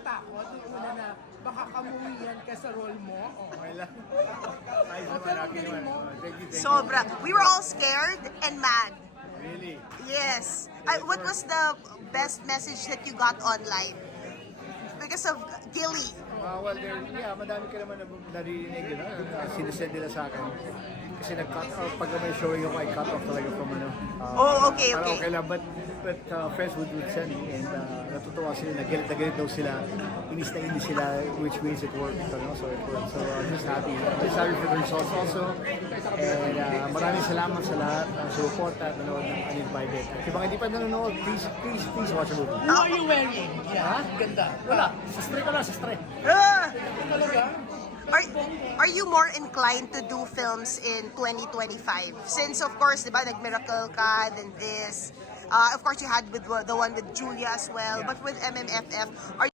natakot yung una na baka kamuhian ka sa role mo? Okay lang. Ay, O, naman, pero ang happy galing naman. mo. Thank you, thank you. Sobra. We were all scared and mad. Really? Yes. What was the best message that you got online? Because of Gilly. Well, madami ka naman na naririnig, sinesend nila sa akin. Kasi nag-cut off, pag may showing ako, I cut off talaga from Oh, okay, parang okay. okay lang, but friends would send me and natutuwa sila, nagalit na galit daw sila, inis na inis sila, which means it worked, so it worked. So I'm just happy. I'm just happy for the results also. And maraming salamat sa lahat ng support at nanonood ng Anil by Bit. Kung mga hindi pa nanonood, please watch the movie. Who are you wearing? Yeah, ganda. Wala, sa stray ka lang, sa stray. Talaga? Are you more inclined to do films in 2025? Since of course, di ba, nag-Miracle ka, then this. Of course, you had with the one with Julia as well. But with MMFF, are